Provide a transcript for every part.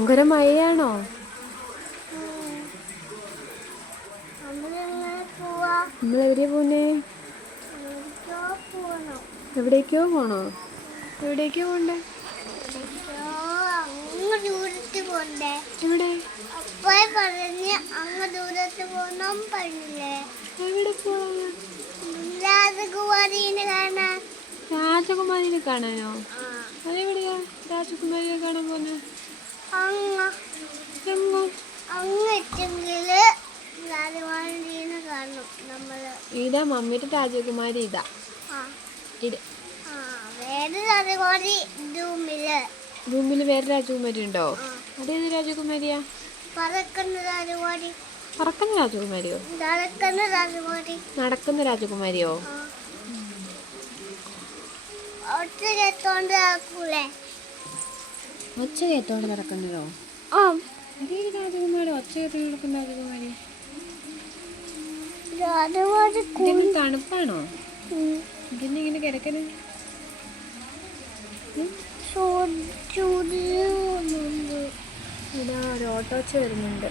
ഭയങ്കര മഴയാണോ? നമ്മളെവിടെയാ പോന്നേ? എവിടേക്കോ പോണോ? എവിടേക്കോ പോണ്ടേ? എവിടെ? എവിടെ പോവാൻ? രാജകുമാരിനെ കാണാനോ? അതെവിടെയാ രാജകുമാരിയെ കാണാൻ പോന്നെ? ഇതാ മമ്മിയുടെ രാജകുമാരി. ഇതാ റൂമില് വേറെ രാജകുമാരി ഉണ്ടോ? അതേത് രാജകുമാരിയാ? പറക്കുന്ന രാജകുമാരിയോ? നടക്കുന്ന രാജകുമാരിയോ? ഒച്ച കേട്ടോണ്ട് നടക്കുന്നതോ? അതേത് രാജകുമാരി? ഒച്ച കേട്ടോണ്ട് നടക്കുന്ന രാജകുമാരി തണുപ്പാണോ? ഇതിന്നിങ്ങനെ കിടക്കണേ? ഇതാ ഒരു ഓട്ടോച്ച വരുന്നുണ്ട്.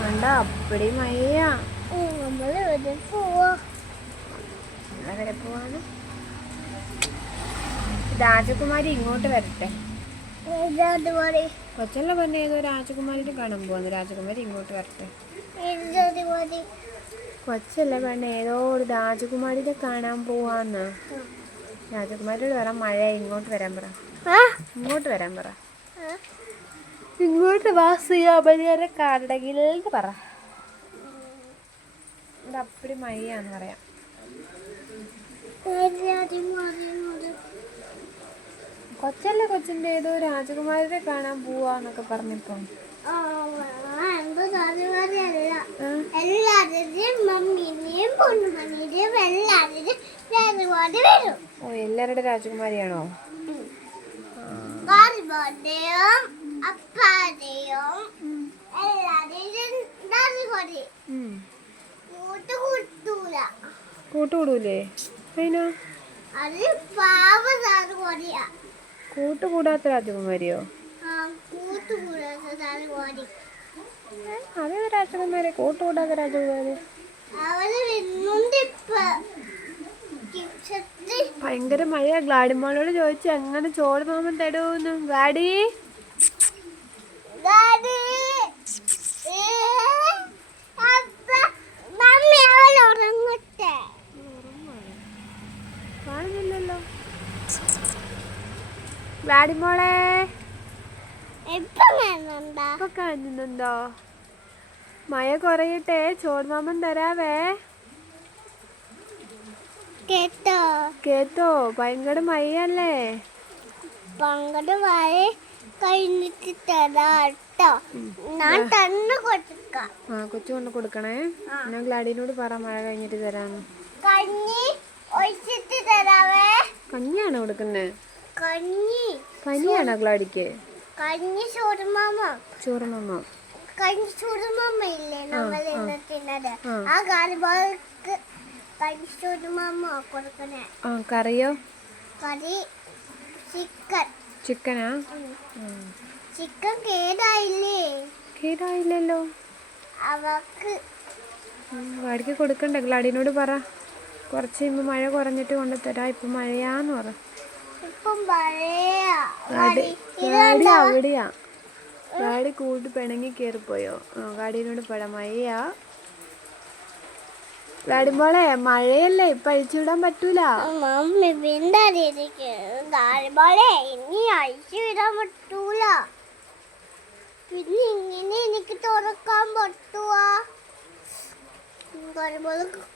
കണ്ട അപ്പടി മഴയാ. നമ്മളെവിടെ പോവാണ്? രാജകുമാരി ഇങ്ങോട്ട് വരട്ടെ. കൊച്ചല്ല പറഞ്ഞ ഏതോ രാജകുമാരിനെ കാണാൻ പോവാന്ന്. രാജകുമാരി ഇങ്ങോട്ട് വരട്ടെ. കൊച്ചല്ല പറഞ്ഞ ഏതോ ഒരു രാജകുമാരിനെ കാണാൻ പോവാന്ന്. രാജകുമാരിയോട് വരാൻ മഴ ഇങ്ങോട്ട് വരാൻ പറ. ഇങ്ങോട്ട് വരാൻ പറ. ഇങ്ങോട്ട് വാസിയാബലിയെ കാണണമെങ്കിൽ പറ. ഇവിടെ അപ്പടി മഴയാന്ന് പറയാം. കൊച്ചല്ലേ കൊച്ചിന്റെ ഏതോ രാജകുമാരിയെ കാണാൻ പോവാന്നൊക്കെ പറഞ്ഞപ്പോ ഓ എല്ലാവരുടെ രാജകുമാരിയാണോ? കൂട്ടുകൂടൂലേ? അതിനാ കൂട്ടുകൂടാത്ത രാജകുമാരിയോ? അതേത് രാജകുമാരി? കൂട്ടുകൂടാത്ത രാജകുമാരി ഭയങ്കര മഴ. ഗ്ലാഡിമോളോട് ചോദിച്ചു എങ്ങനെ ചോറ് മാമൻ തരുമെന്ന്. ഗാഡി കാണുന്നില്ലല്ലോ. ഗ്ലാഡിമോളെ ഇപ്പൊ കാണുന്നുണ്ടോ? മഴ കുറയട്ടെ, ചോർമാമൻ തരാവേ. കേട്ടോ? ഭയങ്കര മഴയല്ലേ? കഴിഞ്ഞിട്ട് തരാട്ടോ. ഞാൻ തന്നെ കൊടുക്കാം. കൊച്ചു കൊണ്ട് കൊടുക്കണേ. ഞാൻ ഗ്ലാഡിനോട് പറ മഴ കഴിഞ്ഞിട്ട് തരാന്ന്. കഞ്ഞി ഒഴിച്ചിട്ട് തരാവേ. കഞ്ഞിയാണോ കൊടുക്കുന്നേ? കഞ്ഞിയാണോ ഗ്ലാഡിക്ക്? കഞ്ഞി ചോറുമാമ ഇല്ലേ നമ്മൾ തിന്നത്? ആ ഗാലിബോൾക്ക് കഞ്ഞി ചോറുമാമ കൊടുക്കണേ. കറിയോ? കറി ചിക്കനാ? ചിക്കൻ കേടായില്ലല്ലോ. അവക്ക് ഗ്ലാഡിക്ക് കൊടുക്കണ്ടേ? ഗ്ലാഡിനോട് പറ കുറച്ച് കഴിയുമ്പോൾ മഴ കുറഞ്ഞിട്ട് കൊണ്ടുതരാം. ഇപ്പം മഴയാന്ന് പറ. ഗാഡി അവിടെയാ. ഗാഡി കൂട്ടി പിണങ്ങി കയറിപ്പോയോ? ഗാഡിനോട് പറ മഴയാ. ഗാഡിമോളെ മഴയല്ലേ, ഇപ്പം അഴിച്ചുവിടാൻ പറ്റൂല. ഇനി അഴിച്ചുവിടാൻ പറ്റൂല. പിന്നെ ഇങ്ങനെ എനിക്ക് തുറക്കാൻ പറ്റുവാ?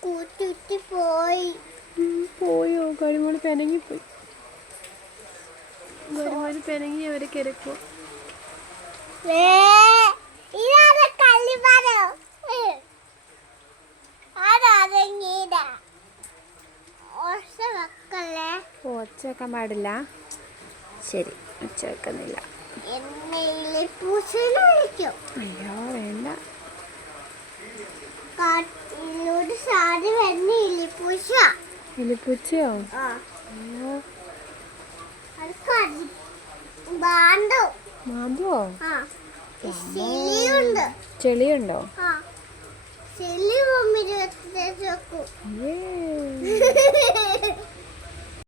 കൂട്ടി പോയോ? ഗാഡിമോള് പിണങ്ങിപ്പോയി. ഗാഡിമോള് പിണങ്ങി അവരെ കിടക്കുവോ? ഒച്ച വെക്കാൻ പാടില്ല. ശരി, ഒച്ച വെക്കുന്നില്ല. അയ്യോ വേണ്ട. എലിപ്പൂച്ചയോ? അയ്യോ, അത് ബാണ്ടോ മാന്തുവോ? ആ ചെളിയുണ്ട് ചെളിയുണ്ടോ? ആ ചെളി മമ്മി